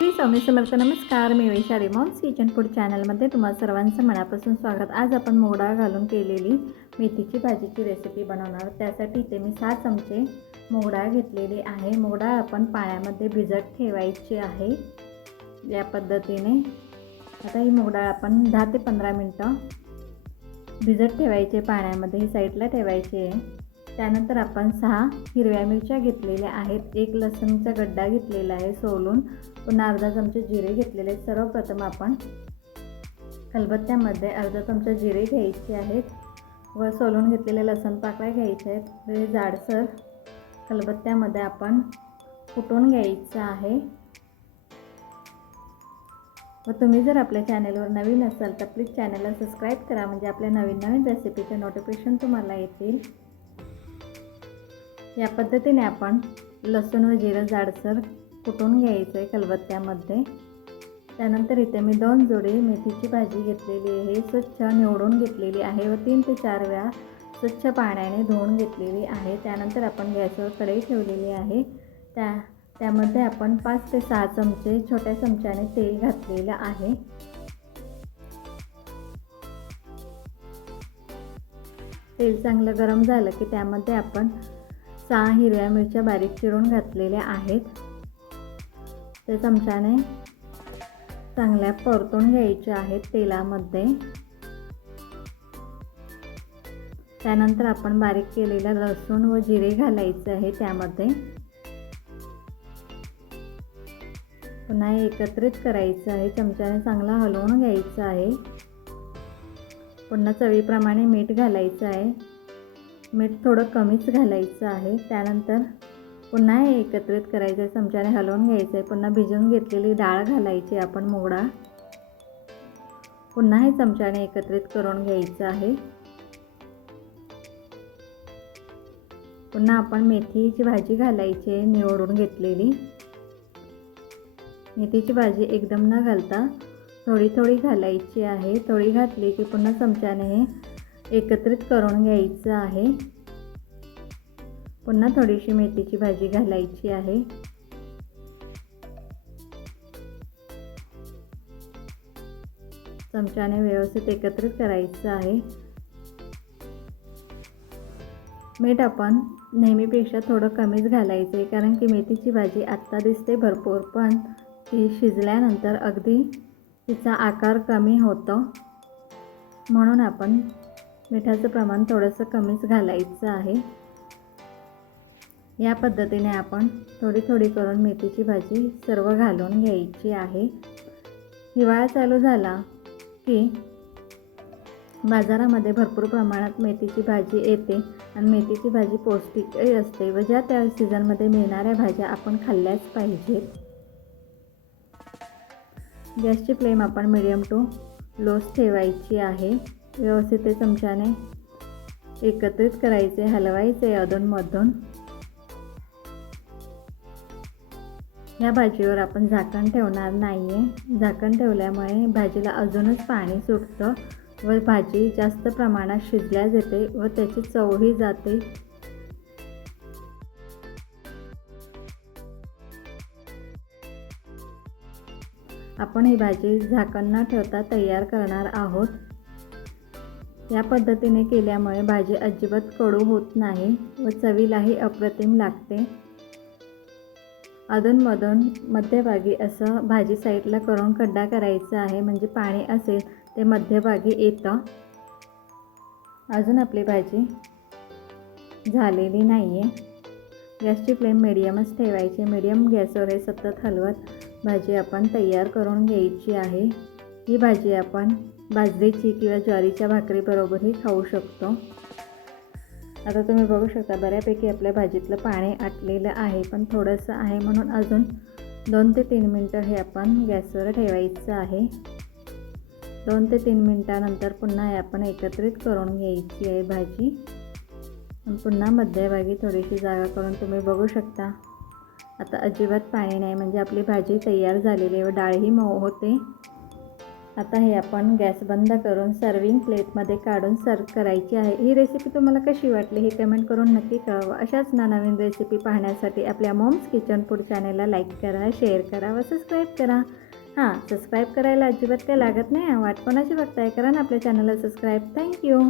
श्री स्वामी समर्थ. नमस्कार, मी Vaishali moms kitchen food चॅनलमध्ये तुम्हा सर्वांचं मनापासून स्वागत. आज आपण मोगडाळ घालून केलेली मेथीची भाजीची रेसिपी बनवणार. त्यासाठी इथे मी 6 चमचे मोगडाळ घेतलेली आहे. मोगडाळ आपण पाण्यामध्ये भिजत ठेवायची आहे या पद्धतीने. आता ही मोगडाळ आपण 10 ते 15 मिनटं भिजत ठेवायचे पाण्यामध्ये, ही साईडला ठेवायची आहे. त्यानंतर आपण 6 हिरव्या मिरच्या घेतलेल्या आहेत, 1 लसूणचा गड्डा घेतलेला आहे सोलून, पुन्हा अर्धा चमचा जिरे घेतलेले आहेत. सर्वप्रथम आपण खलबत्त्यामध्ये अर्धा चमचा जिरे घ्यायचे आहेत व सोलून घेतलेले लसूण पाकळ्या घ्यायचे आहेत. हे जाडसर खलबत्त्यामध्ये आपण कुटून घ्यायचं आहे. व तुम्ही जर आपल्या चॅनलवर नवीन असाल तर प्लीज चॅनलला सबस्क्राईब करा, म्हणजे आपल्या नवीन रेसिपीचे नोटिफिकेशन तुम्हाला येतील. या पद्धतीने आपण लसूण व जिरं जाडसर कुटून घ्यायचं आहे खलबत्त्यामध्ये. त्यानंतर इथे मी 2 जोडी मेथीची भाजी घेतलेली आहे, स्वच्छ निवडून घेतलेली आहे व 3 ते 4 वेळा स्वच्छ पाण्याने धुवून घेतलेली आहे. त्यानंतर आपण गॅसवर कढई ठेवलेली आहे. त्यामध्ये आपण 5 ते 6 चमचे छोट्या चमच्याने तेल घातलेलं आहे. तेल चांगलं गरम झालं की त्यामध्ये आपण 6 हिरव्या मिरच्या बारीक चिरून घातलेल्या आहेत. ते चमच्याने चांगल्या परतून घ्यायच्या आहेत तेलामध्ये. त्यानंतर आपण बारीक केलेला लसूण व जिरे घालायचे आहे त्यामध्ये. पुन्हा एकत्रित करायचं आहे, चमच्याने चांगला हलवून घ्यायचं आहे. पुन्हा चवीप्रमाणे मीठ घालायचं आहे, मीठ थोडं कमीच घालायचं आहे. त्यानंतर पुन्हा हे एकत्रित करायचं आहे, चमच्याने हलवून घ्यायचं आहे. पुन्हा भिजवून घेतलेली डाळ घालायची आपण मोगडाळ, पुन्हा हे चमच्याने एकत्रित करून घ्यायचं आहे. पुन्हा आपण मेथीची भाजी घालायची आहे, निवडून घेतलेली. मेथीची भाजी एकदम न घालता थोडी थोडी घालायची आहे. थोडी घातली की पुन्हा चमच्याने हे एकत्रित करून घ्यायचं आहे. पुन्हा थोडीशी मेथीची भाजी घालायची आहे. चमच्याने व्यवस्थित एकत्रित करायचं आहे. मीठ आपण नेहमीपेक्षा थोडं कमीच घालायचं आहे, कारण की मेथीची भाजी आत्ता दिसते भरपूर, पण ती शिजल्यानंतर अगदी तिचा आकार कमी होतो. म्हणून आपण मिठाचं प्रमाण थोडंसं कमीच घालायचं आहे. या पद्धतीने आपण थोडी थोडी करून मेथीची भाजी सर्व घालून घ्यायची आहे. हिवाळा चालू झाला की बाजारामध्ये भरपूर प्रमाणात मेथीची भाजी येते आणि मेथीची भाजी पौष्टिकही असते व ज्या त्या सीझनमध्ये मिळणाऱ्या भाज्या आपण खाल्ल्याच पाहिजेत. गॅसची फ्लेम आपण मीडियम टू लोच ठेवायची आहे. व्यवस्थित ते चमच्याने एकत्रित करायचे, हलवायचे अधूनमधून. या भाजीवर आपण झाकण ठेवणार नाही आहे. झाकण ठेवल्यामुळे भाजीला अजूनच पाणी सुटतं व भाजी जास्त प्रमाणात शिजल्या जाते व त्याची चवही जाते. आपण ही भाजी झाकण न ठेवता तयार करणार आहोत. या पद्धतीने केल्यामुळे भाजी अजिबात कडू होत नाही व चवीलाही अप्रतिम लागते. अधूनमधून मध्यभागी असं भाजी साईडला करून खड्डा करायचा आहे, म्हणजे पाणी असेल ते मध्यभागी येतं. अजून आपली भाजी झालेली नाही आहे. गॅसची फ्लेम मीडियमच ठेवायची. मीडियम गॅसवर हे सतत हलवत भाजी आपण तयार करून घ्यायची आहे. ही भाजी आपण बाजरीची किंवा ज्वारीच्या भाकरीबरोबरही खाऊ शकतो. आता तुम्ही बघू शकता बऱ्यापैकी आपल्या भाजीतलं पाणी आटलेलं आहे, पण थोडंसं आहे, म्हणून अजून 2 ते 3 मिनटं हे आपण गॅसवर ठेवायचं आहे. 2 ते 3 मिनटानंतर पुन्हा हे आपण एकत्रित करून घ्यायची आहे भाजी. पुन्हा मध्यभागी थोडीशी जागा करून तुम्ही बघू शकता आता अजिबात पाणी नाही, म्हणजे आपली भाजी तयार झालेली आहे व डाळही मऊ होते. आता हे आपण गॅस बंद करून सर्विंग प्लेटमध्ये काढून सर्व करायची आहे. ही रेसिपी तुम्हाला कशी वाटली हे कमेंट करून नक्की कळवा. अशाच नवीन रेसिपी पाहण्यासाठी आपल्या मॉम्स किचन फूड चॅनलला लाईक करा, शेअर करा व सबस्क्राईब करा. सबस्क्राईब करायला अजिबात काही लागत नाही. वाट कोणाची बघताय, करा ना आपल्या चॅनलला सबस्क्राईब. थँक्यू.